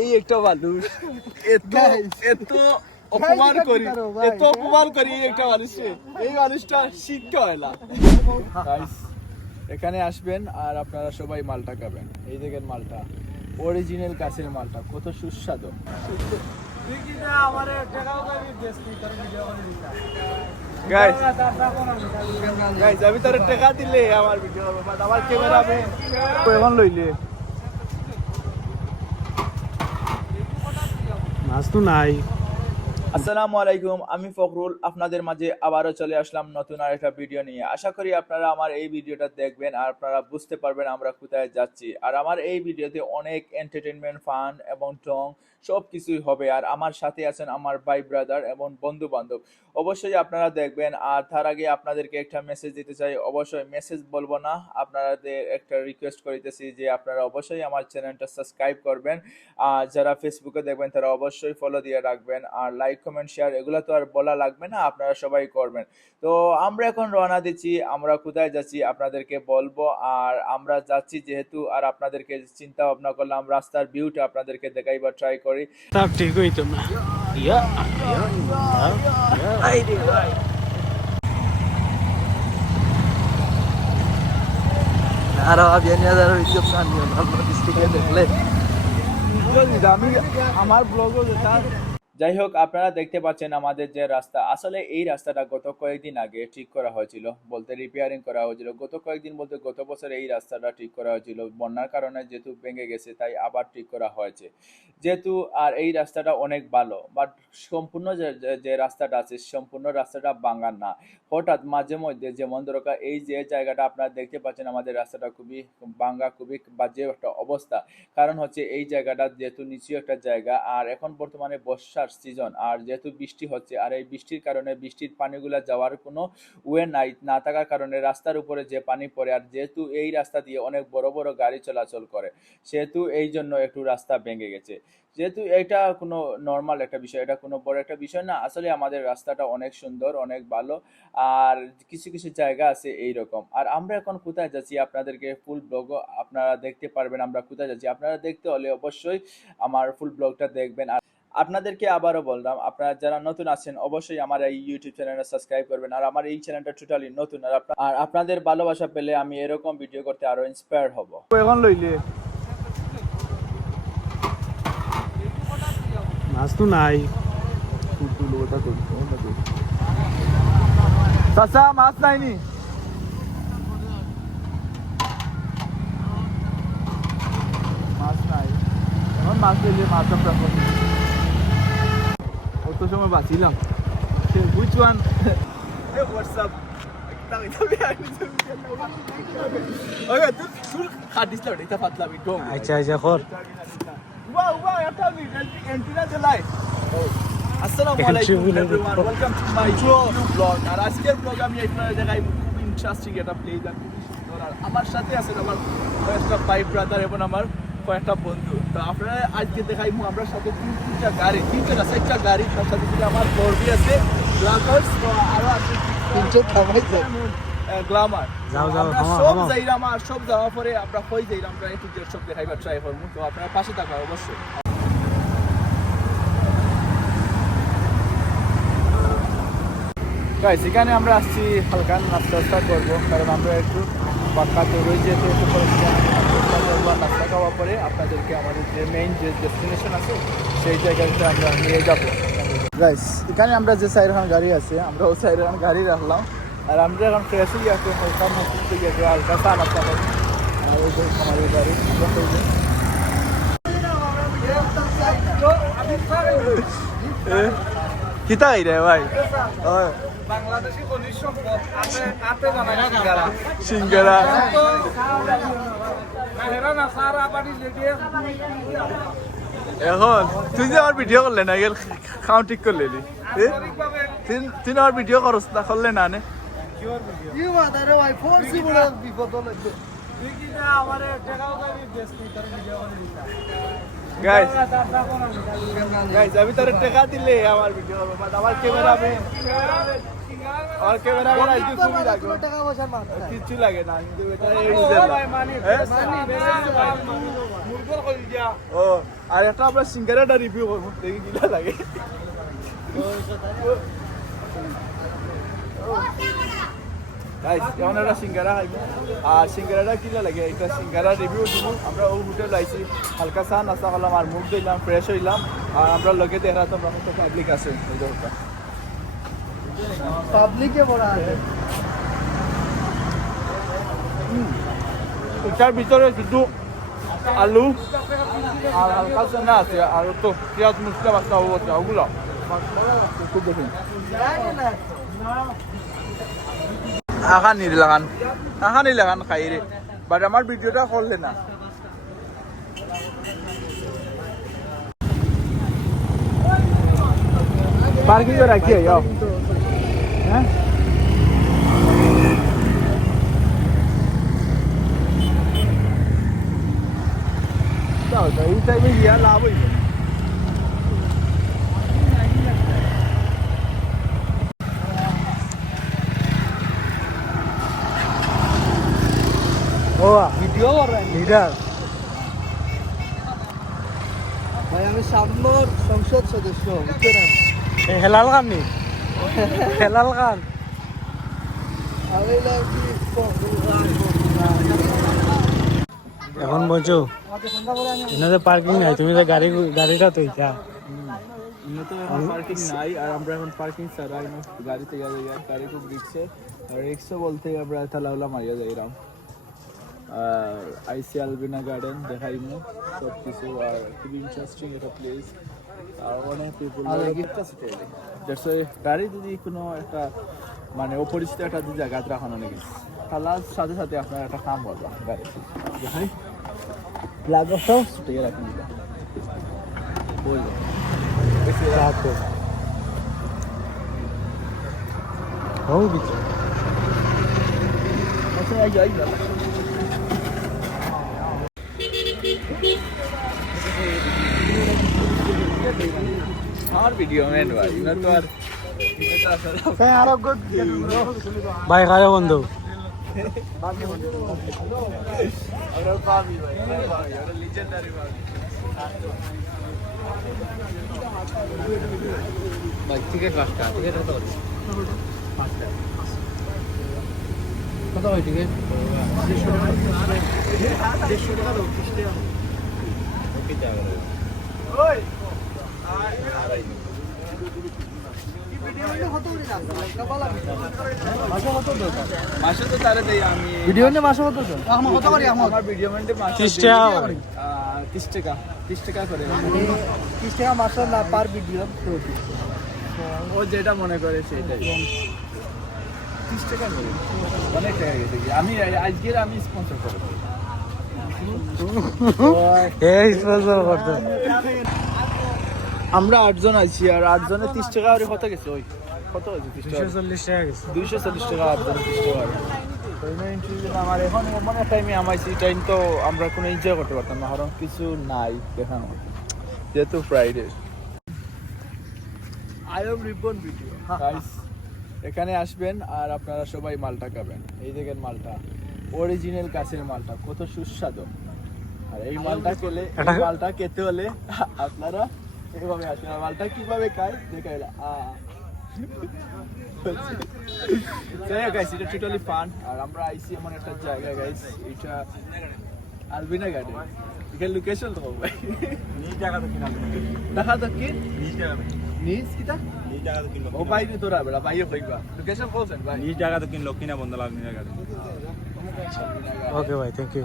এই একটা মানুষ। এত এত অপমান করি এত অপমান করি এই একটা মানুষকে। এই মানুষটা শিখতে হয় না। এখানে আসবেন আর আপনারা সবাই মালটা খাবেন। এই দেখেন মালটা। অরিজিনাল গাছের মালটা। কত সুস্বাদু। আমি তোর টাকা দিলে আমার ভিডিও আমার ক্যামেরা এখন লইলে। নাই। আসসালামু আলাইকুম, আমি ফখরুল। আপনাদের মাঝে আবারও চলে আসলাম নতুন আর একটা ভিডিও নিয়ে। আশা করি আপনারা আমার এই ভিডিওটা দেখবেন আর আপনারা বুঝতে পারবেন আমরা কোথায় যাচ্ছি। আর আমার এই ভিডিওতে অনেক এন্টারটেনমেন্ট ফান এবং টং সব কিছুই হবে। আর আমার সাথে আছেন আমার ভাই ব্রাদার এবং বন্ধু বান্ধব অবশ্যই আপনারা দেখবেন, আর তার আগে আপনাদেরকে একটা মেসেজ দিতে চাই। অবশ্যই মেসেজ বলব না, আপনাদের একটা রিকোয়েস্ট করিতেছি যে আপনারা অবশ্যই আমার চ্যানেলটা সাবস্ক্রাইব করবেন। আর যারা ফেসবুকে দেখবেন, তারা অবশ্যই ফলো দিয়ে রাখবেন। আর লাইক কমেন্ট শেয়ার এগুলো তো আর বলা লাগবে না, আপনারা সবাই করবেন। তো আমরা এখন রওনা দিচ্ছি, আমরা কোথায় যাচ্ছি আপনাদেরকে বলব। আর আমরা যাচ্ছি যেহেতু, আর আপনাদেরকে চিন্তা ভাবনা করলাম, রাস্তার ভিউটা আপনাদেরকে দেখাইবার ট্রাই করি তার ঠিক হইতো না। ইয়া আমি আমার ব্লগও যেটা যাই হোক আপনারা দেখতে পাচ্ছেন আমাদের যে রাস্তা। আসলে এই রাস্তাটা গত কয়েকদিন আগে ঠিক করা হয়েছিল। বলতে রিপেয়ারিং করা হয়েছিল। গত কয়েকদিন বলতে গত বছর এই রাস্তাটা ঠিক করা হয়েছিল। বন্যার কারণে যেহেতু ভেঙে গেছে, তাই আবার ঠিক করা হয়েছে। যেহেতু আর এই রাস্তাটা অনেক ভালো বাট সম্পূর্ণ যে, যে- রাস্তাটা আছে, সম্পূর্ণ রাস্তাটা বাঙ্গার না। হঠাৎ মাঝে মধ্যে যেমন দরকার এই যে জায়গাটা আপনারা দেখতে পাচ্ছেন, আমাদের রাস্তাটা খুবই বাঙ্গা খুবই বাজে একটা অবস্থা। কারণ হচ্ছে এই জায়গাটা যেহেতু নিচু একটা জায়গা, আর এখন বর্তমানে বর্ষার সিজন আর যেহেতু বৃষ্টি হচ্ছে, আর এই বৃষ্টির কারণে বৃষ্টির পানিগুলো যাওয়ার কোনো ওয়ে নাই, না থাকার কারণে রাস্তার উপরে যে পানি পড়ে, আর যেহেতু এই রাস্তা দিয়ে অনেক বড় বড় গাড়ি চলাচল করে, সেহেতু এই জন্য একটু রাস্তা ভেঙে গেছে। যেহেতু এটা কোনো নর্মাল একটা বিষয়, এটা কোনো বড় একটা বিষয় না, আসলে আমাদের রাস্তাটা অনেক সুন্দর, অনেক ভালো, আর কিছু কিছু জায়গা আছে এই রকম আর আমরা এখন কোথায় যাচ্ছি আপনাদেরকে ফুল ব্লগ আপনারা দেখতে পারবেন, আমরা কোথায় যাচ্ছি? আপনারা দেখতে হলে অবশ্যই আমার ফুল ব্লগটা দেখবেন, আর আপনাদেরকে আবারও বললাম, আপনারা যারা নতুন আছেন, অবশ্যই আমার এই ইউটিউব চ্যানেলটা সাবস্ক্রাইব করবেন আর আমার এই চ্যানেলটা টোটালি নতুন। আর আর আপনাদের ভালোবাসা পেলে আমি এরকম ভিডিও করতে আরও ইন্সপায়ার হব। এখন লইলে? মাছ তো নাই। চাচা, মাছ নাইনি। মাছ নাই। এখন মাছ পেলে মাছ আমরা করি কত সময় বাঁচিলাম which one hey what's up Okay, তুই তুই খাটিস আচ্ছা আচ্ছা আসসালামু আলাইকুম। Welcome to my new vlog আর আজকের ব্লগ আমি আপনাদের দেখাই খুব ইন্টারেস্টিং একটা প্লেস আর খুবই সুন্দর। আর আমার সাথে আছেন আমার কয়েকটা ভাই ব্রাদার এবং আমার কয়েকটা বন্ধু। তো আপনারা আজকে আমরা সাথে তিন তিনটা গাড়ি তিনটা না চারটা গাড়ি তার সাথে সাথে আমার বর্বি আছে গ্লামার্স তো আরও আছে তিনটে থামাইছে গ্লামার যাও, যাও, সব সব যাওয়ার পরে আমরা যাইরাম আমরা একটু সব দেখাইবার ট্রাই করব তো আপনারা পাশে থাকা অবশ্যই। গাইস এখানে আমরা আসছি হালকা নাস্তা টাস্তা করব কারণ আমরা একটু পাক্কা তো রয়েছে একটু করব আর খাওয়ার পরে আপনাদেরকে আমাদের যে মেইন যে ডেস্টিনেশন আছে সেই জায়গাটা আমরা নিয়ে যাব। গাইস এখানে আমরা যে সাইড গাড়ি আছে আমরা ওই সাইড গাড়ি রাখলাম। আর আমরা এখন ফ্রেশ হয়ে যাচ্ছি হালকা থেকে একটু হালকা চা নাস্তা আর ওই যে আমাদের গাড়ি আমরা করব কিতা রে ভাই? বাংলাদেশি খনিজ সম্পদ বানায় সিঙ্গারা। সিঙ্গারা। এখন তুই যে আমার ভিডিও করলে না গেল খাও ঠিক করলে? তুই আমার ভিডিও করস না করলে না নে। কি মাদারে ভাই ফোন সি বড় বিপদ লাগবে তুই কি না আমারে টাকাও গাবি বেশ তুই তার ভিডিও করে দিতা গাইস গাইস আমি তোর টাকা দিলে আমার ভিডিও হবে বাট আমার আজকে টাকা পয়সা মারতে কিচ্ছু লাগে না কিন্তু এটা এই যে- ও আর একটা আমরা সিঙ্গারাটা রিভিউ করব দেখি কিলা লাগে গাইস যেমন একটা সিঙ্গারা খাইবো আর সিঙ্গারাটা কিলা লাগে একটা সিঙ্গারা রিভিউ দিব আমরা ও হোটেল আইছি হালকা চা নাস্তা করলাম আর মুখ দিলাম ফ্রেশ হইলাম আর আমরা লগে দেখা তো আমরা তো পাবলিক আছে এই দরকার পাবলিকে বড় আছে এটার ভিতরে কিন্তু আলু আর হালকা চানা আছে আর তো পেঁয়াজ মশলা বাস্তা হব ওগুলো দেখুন আখান নি লাগান আখানি লাগান খাই রে বাট আমার ভিডিওটা করলে না পার্কিং করে রাখি হ্যাঁ যাও তো এই টাইমে গিয়া লাভ হইবে ও ভিডিও করেন লিডার ভাই আমি সামনের সংসদ সদস্য বুঝছেন হেলাল খান নি? হেলাল খান। এখন বলছো এনাদের পার্কিং নাই, তুমি তো গাড়ি গাড়িটা তো ইচ্ছা পার্কিং নাই, আর আমরা এখন পার্কিং ছাড়া ইনো গাড়িতে গেলে গাড়ি খুব রিক্সে আর রিক্সে বলতে আমরা থালাউলা মারিয়া যাইরাম আর আইসি আলবিনা গার্ডেন দেখাইমু সব কিছু আর খুবই ইন্টারেস্টিং একটা প্লেস অনেক গাড়ি যদি কোনো একটা মানে অপরিচিত একটা যদি জায়গাত রাখানো নাকি তাহলে সাথে সাথে আপনার একটা কাম করবা গাড়ি দেখাই লাগো সব বলব হও বিচ। আচ্ছা আই আই ভাই খারে বন্ধু। কত হয় টিকিট ওই। মাসে তো তারে দেই আমি ভিডিও নিয়ে মাসে কত কত করি আমার ভিডিও মেন্টে মাসে 30 টাকা করে। 30 টাকা 30 টাকা করে। তিরিশ টাকা মাসে না পার ভিডিও ও যেটা মনে করে সেটাই। 30 টাকা করে। অনেক টাকা গেছে। কি। আমি আজকের আমি স্পন্সর করে দেব। এই স্পন্সর করতে। আমরা আটজন আছি আর আটজনে তিরিশ টাকা করে কত গেছে? ওই কত হয়েছে তিরিশ টাকা? চল্লিশ টাকা গেছে। দুইশো চল্লিশ টাকা আটজন তিরিশ টাকা। তো এই main season আমার এখন এমন টাইমে আমাইছি টাইম তো আমরা কোনো এনজয় করতে পারতাম না কারণ কিছু নাই দেখানো যেহেতু ফ্রাইডে আই এম রিবন ভিডিও এখানে আসবেন আর আপনারা সবাই মালটা খাবেন। এই দেখেন মালটা অরিজিনাল কাছের মালটা কত সুস্বাদু। আর এই মালটা খেলে মালটা খেতে হলে আপনারা এইভাবে আসবেন আর মালটা কীভাবে খায় যাই গাইস এটা টোটালি ফান আর আমরা এমন একটা জায়গা গাইস এটা আলবিনা গার্ডেন এখানে লোকেশন তো ভাই দেখা তো কি? নিজ কিটা ও ভাই নি তোরা বেড়া ভাইও কইবা লোকেশন বলছেন ভাই। নিজ জায়গা তো কিনলো কিনা বন্ধ লাগনি জায়গা ওকে ভাই থ্যাংক ইউ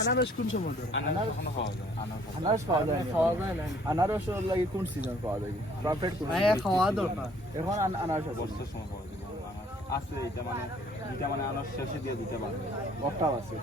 আনারস কোন সময়? আনারস কখনো যায় আনারস পাওয়া যায়। খাওয়া যায় না আনারস লাগে কোন সিজন পাওয়া যায় খাওয়া দরকার এখন আনারস আছে বর্ষার সময় পাওয়া যায় আছে এটা মানে এটা মানে আনারস শেষে দিয়ে দিতে পারবে। অক্টাভ আছে।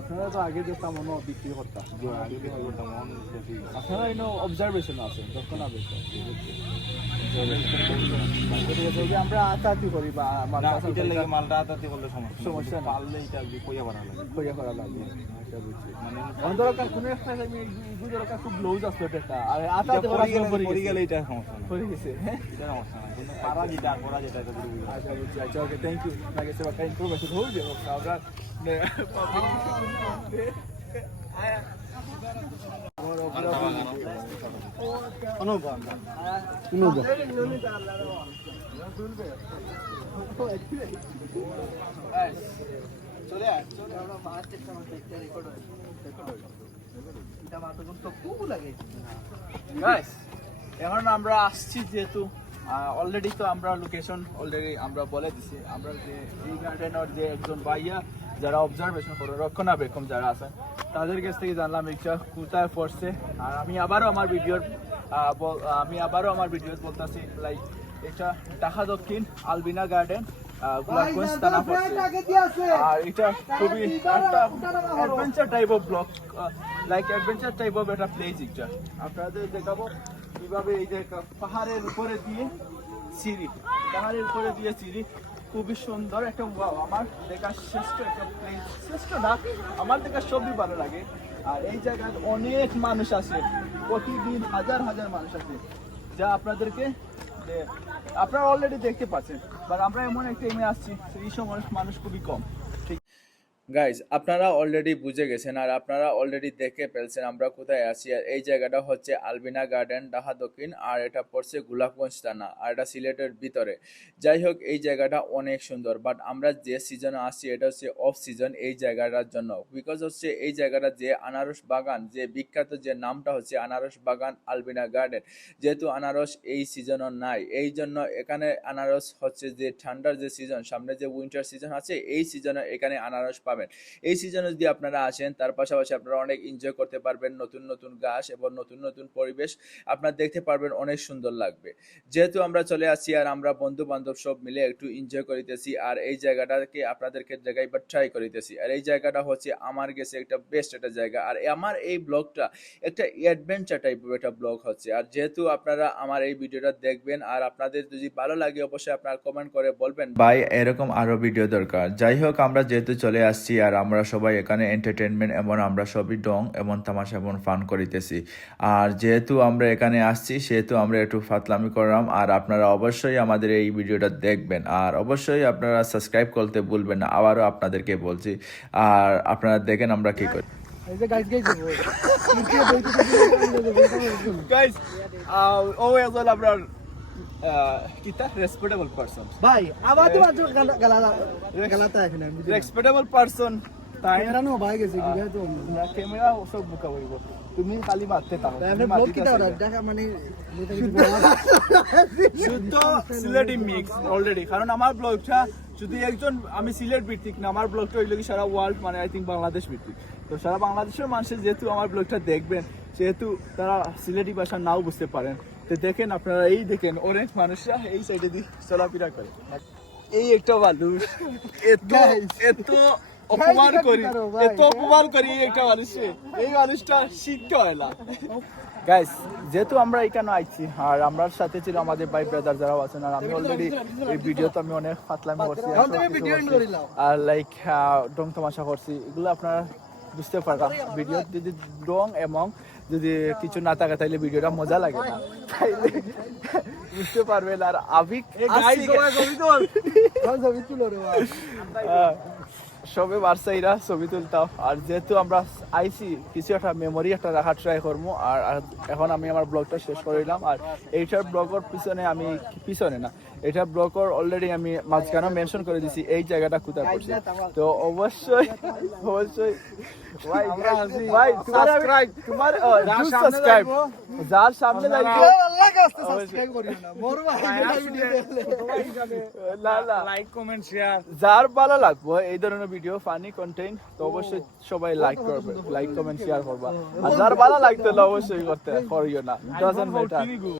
আপনারা তো আগে যেতাম বিক্রি করতাম। আগে বিক্রি করতাম এখন আপনারা এনে অবজারভেশন আছে যখন আমরা আতাতি করি বা এটার লাগে মালটা আতাতে করলে সমস্যা সমস্যা। পারলে এটা কইয়া বাড়া লাগে। কইয়া করা লাগে। মানে কোনো একটা আমি খুব ব্লাউজ আসলো এটা আর এটা করা গেলে গেলে এটা সমস্যা পড়ে গেছে। এটা সমস্যা না পারা যেটা আর করা যেটা আচ্ছা বুঝছি। আচ্ছা ওকে থ্যাংক ইউ লাগে সেবা কাইন্ড প্রবেশ হয়ে যাব আমরা চলে আমরা মাছ চেষ্টা করতে রেকর্ড এখন আমরা আসছি যেহেতু অলরেডি তো আমরা লোকেশন অলরেডি আমরা বলে দিছি। আমরা যে এই গার্ডেনের যে একজন ভাইয়া যারা অবজারভেশন করে রক্ষণাবেক্ষণ যারা আছে তাদের কাছ থেকে জানলাম এটা কোথায় পড়ছে আর আমি আবারও আমার ভিডিওর আমি আবারও আমার ভিডিও বলতেছি লাইক এটা ঢাকা দক্ষিণ আলবিনা গার্ডেন গোলাপগঞ্জ থানা পড়ছে। আর এটা খুবই একটা adventure type of vlog like adventure type of একটা প্লেস এটা আপনাদের দেখাবো। কীভাবে এই যে পাহাড়ের উপরে দিয়ে সিঁড়ি, পাহাড়ের উপরে দিয়ে সিঁড়ি। খুবই সুন্দর একটা আমার দেখা শ্রেষ্ঠ একটা প্লেস শ্রেষ্ঠ না, আমার দেখা সবই ভালো লাগে। আর এই জায়গায় অনেক মানুষ আসে, প্রতিদিন হাজার হাজার মানুষ আসে। যা আপনাদেরকে আপনারা অলরেডি দেখতে পাচ্ছেন বাট আমরা এমন একটা এমে আসছি এই সময় মানুষ খুবই কম। গাইজ আপনারা অলরেডি বুঝে গেছেন আর আপনারা অলরেডি দেখে ফেলছেন আমরা কোথায় আছি। আর এই জায়গাটা হচ্ছে আলবিনা গার্ডেন ডাহা দক্ষিণ আর এটা পড়ছে গোলাপগঞ্জ থানা আর এটা সিলেটের ভিতরে। যাই হোক, এই জায়গাটা অনেক সুন্দর বাট আমরা যে সিজনে আসছি, এটা হচ্ছে অফ সিজন এই জায়গাটার জন্য। বিকজ হচ্ছে এই জায়গাটা যে আনারস বাগান, যে বিখ্যাত যে নামটা হচ্ছে আনারস বাগান আলবিনা গার্ডেন যেহেতু আনারস এই সিজনও নাই, এই জন্য এখানে আনারস হচ্ছে যে ঠান্ডার যে সিজন সামনে যে উইন্টার সিজন আছে, এই সিজনে এখানে আনারস পাবেন এই সিজনে যদি আপনারা আসেন, তার পাশাপাশি আপনারা অনেক এনজয় করতে পারবেন নতুন নতুন গাছ এবং নতুন নতুন পরিবেশ। আপনারা দেখতে পারবেন অনেক সুন্দর লাগবে। যেহেতু আমরা চলে আসছি আর আমরা বন্ধু বান্ধব সব মিলে একটু এনজয় করিতেছি আর এই জায়গাটাকে আপনাদেরকে জায়গায় বা ট্রাই করিতেছি। আর এই জায়গাটা হচ্ছে আমার গেছে একটা বেস্ট একটা জায়গা। আর আমার এই ব্লগটা একটা অ্যাডভেঞ্চার টাইপের একটা ব্লগ হচ্ছে। আর যেহেতু আপনারা আমার এই ভিডিওটা দেখবেন আর আপনাদের যদি ভালো লাগে, অবশ্যই আপনারা কমেন্ট করে বলবেন। ভাই, এরকম আরও ভিডিও দরকার। যাই হোক, আমরা যেহেতু চলে আসছি আর আমরা সবাই এখানে এন্টারটেনমেন্ট এবং আমরা সবই ডং এবং তামাশা এবং ফান করিতেছি আর যেহেতু আমরা এখানে আসছি সেহেতু আমরা একটু ফাতলামি করলাম আর আপনারা অবশ্যই আমাদের এই ভিডিওটা দেখবেন আর অবশ্যই আপনারা সাবস্ক্রাইব করতে ভুলবেন না আবারও আপনাদেরকে বলছি আর আপনারা দেখেন আমরা কি করি uh, about kita respectable ভাই আবার তো গালা গালা গালাতা এখানে respectable person তাই ক্যামেরা নো ভাই গেছে কি তো না ক্যামেরা সব বুকা হইব তুমি খালি মারতে থাকো আপনি ব্লগ কি দাও দেখা মানে শুদ্ধ সিলেটি মিক্স অলরেডি কারণ আমার ব্লগটা যদি একজন আমি সিলেট ভিত্তিক না আমার ব্লগটা হইল কি সারা ওয়ার্ল্ড মানে আই থিঙ্ক বাংলাদেশ ভিত্তিক। তো সারা বাংলাদেশের মানুষের যেহেতু আমার ব্লগটা দেখবেন সেহেতু তারা সিলেটি ভাষা নাও বুঝতে পারেন। তো দেখেন আপনারা এই দেখেন অনেক মানুষরা এই সাইডে দিয়ে চলাফেরা করে। এই একটা মানুষ। এত এত অপমান করি এত অপমান করি এই একটা মানুষে এই মানুষটা শিখতে হয় না। গাইস যেহেতু আমরা এখানে আইছি আর আমার সাথে ছিল আমাদের ভাই ব্রাদার যারাও আছেন আর আমি অলরেডি এই ভিডিও তো। আমি অনেক ফাতলামি করছি আর লাইক ডং তামাশা করছি এগুলো আপনারা বুঝতে পারবেন। ভিডিও যদি ডং এবং যদি কিছু না থাকে তাইলে ভিডিওটা মজা লাগে না। তাইলে বুঝতে পারবেন আর আবিক সবে বার্সাইরা ছবি তুলতাম আর যেহেতু আমরা আইসি কিছু একটা মেমোরি একটা রাখার ট্রাই করব। আর এখন আমি আমার ব্লগটা শেষ করে করিলাম আর এইটার ব্লগের পিছনে আমি পিছনে না এটা ব্লগর অলরেডি আমি মাঝখানে মেনশন করে দিছি এই জায়গাটা কোথায় পড়ছে তো অবশ্যই অবশ্যই। ভাই ভাই তোমার আমি- তোমার সাবস্ক্রাইব যার সামনে লাগবে। আল্লাহ কাছে সাবস্ক্রাইব করিও না। মোর ভাই ভিডিও না না। লাইক কমেন্ট শেয়ার যার ভালো লাগবে এই ধরনের ভিডিও ফানি কন্টেন্ট তো অবশ্যই সবাই লাইক করবে। লাইক কমেন্ট শেয়ার করবা। আর যার ভালো লাগতো অবশ্যই করতে করিও না। Doesn't matter